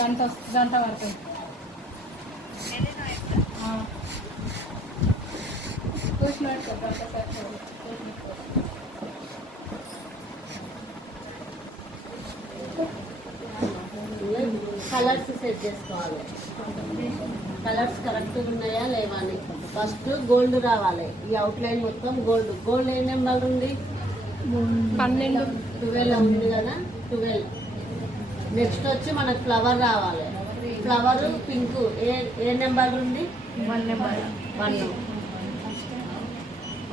గంట పడుతుంది. Colours set చేసుకోవాలి. కలర్స్ కరెక్ట్గా ఉన్నాయా లేవా అని ఫస్ట్ గోల్డ్ రావాలి. ఈ అవుట్లైన్ మొత్తం గోల్డ్. గోల్డ్ ఏ నెంబర్ ఉంది? 12 ఉంది కదా, 12. నెక్స్ట్ వచ్చి మనకు ఫ్లవర్ రావాలి. ఫ్లవర్ పింక్ ఏ నెంబర్ ఉంది? 1 నెంబర్.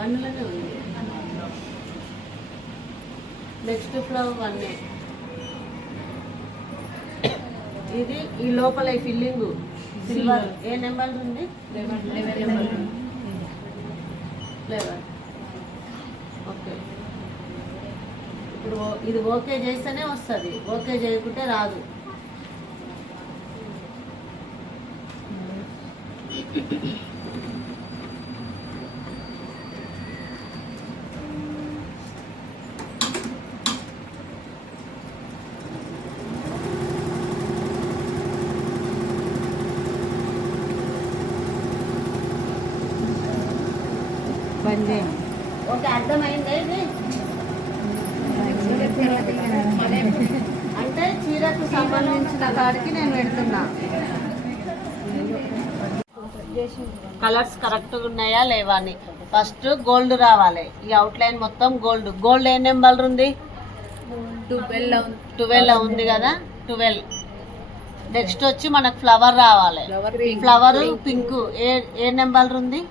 1లోనే ఉంది. Next flower 1. ఇది ఈ లోపల ఫిల్లింగ్ సిల్వర్ ఏ నెంబర్ ఉంది? 11. ఓకే. ఇప్పుడు ఇది ఓకే చేస్తేనే వస్తుంది, ఓకే చేయకుంటే రాదు. ఓకే, అర్థమైంది. అంటే చీరకు సంబంధించిన కాడికి నేను పెడుతున్నా. కలర్స్ కరెక్ట్గా ఉన్నాయా లేవా అని ఫస్ట్ గోల్డ్ రావాలి. ఈ అవుట్లైన్ మొత్తం గోల్డ్. గోల్డ్ ఏ నెంబర్ ఉంది? 12 ఉంది కదా, 12. నెక్స్ట్ వచ్చి మనకు ఫ్లవర్ రావాలి. ఫ్లవర్ పింక్ ఏ నెంబర్ ఉంది?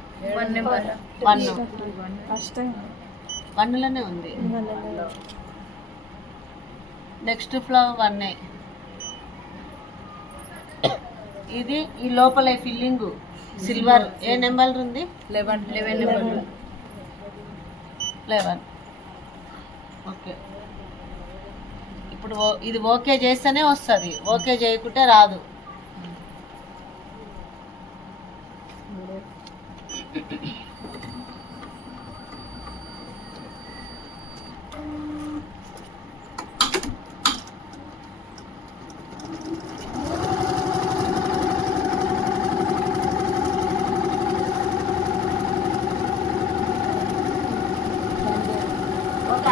1 నెంబర్. 1లోనే ఉంది. Next flower 1. ఇది ఈ లోపల ఫిల్లింగ్ సిల్వర్ ఏ నెంబర్ ఉంది? 11. ఓకే. ఇప్పుడు ఇది ఓకే చేస్తేనే వస్తుంది, ఓకే చేయకుంటే రాదు.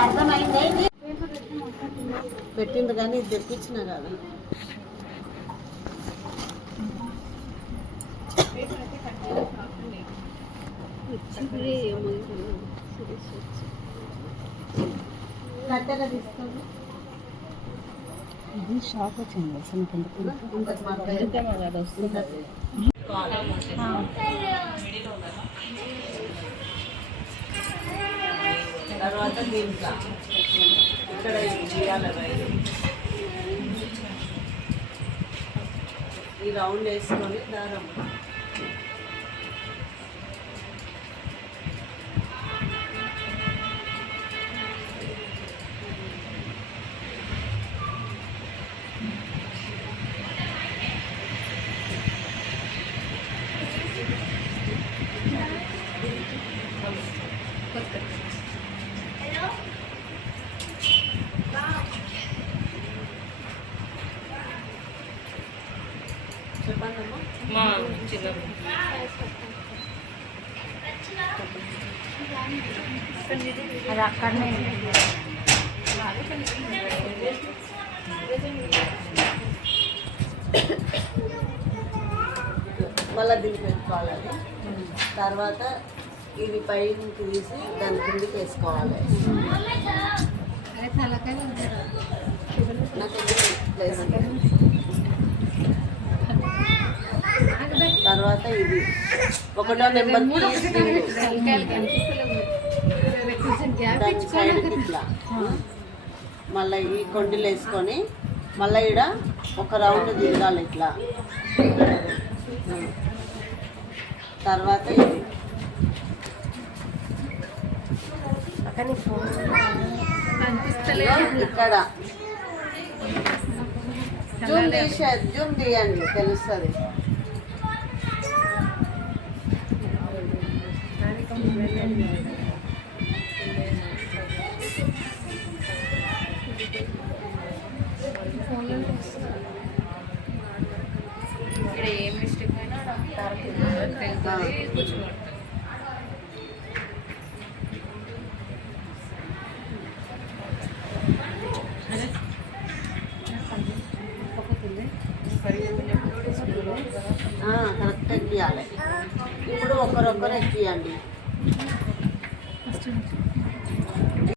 అర్థమైంది. పెట్టింది కానీ ఇది తెప్పించిన కాదు. కట్టెల తీసుకోండి. ఇది షాక్ వచ్చింది అసలు. తర్వాత దీంట్లో ఇక్కడ ఈ రౌండ్ వేసుకొని దారం చెప్పండమ్మా. అది అక్కడనే మళ్ళీ దీనికి పెట్టుకోవాలి. తర్వాత ఇది పైకి తీసి దాని కిందికి వేసుకోవాలి. తర్వాత ఇది 1వ నెంబర్ దాని సైడ్కి ఇట్లా మళ్ళీ ఈ కొండలు వేసుకొని మళ్ళీ ఇక్కడ ఒక రౌండ్ తిరగాలి ఇట్లా. తర్వాత ఇది ఇక్కడ జూమ్ తీయండి తెలుస్తుంది. పడుతుంది కూర్చోబడుతుంది. కరెక్ట్ ఎక్కియాలి. ఇప్పుడు ఒకరొకరు ఎక్కియండి.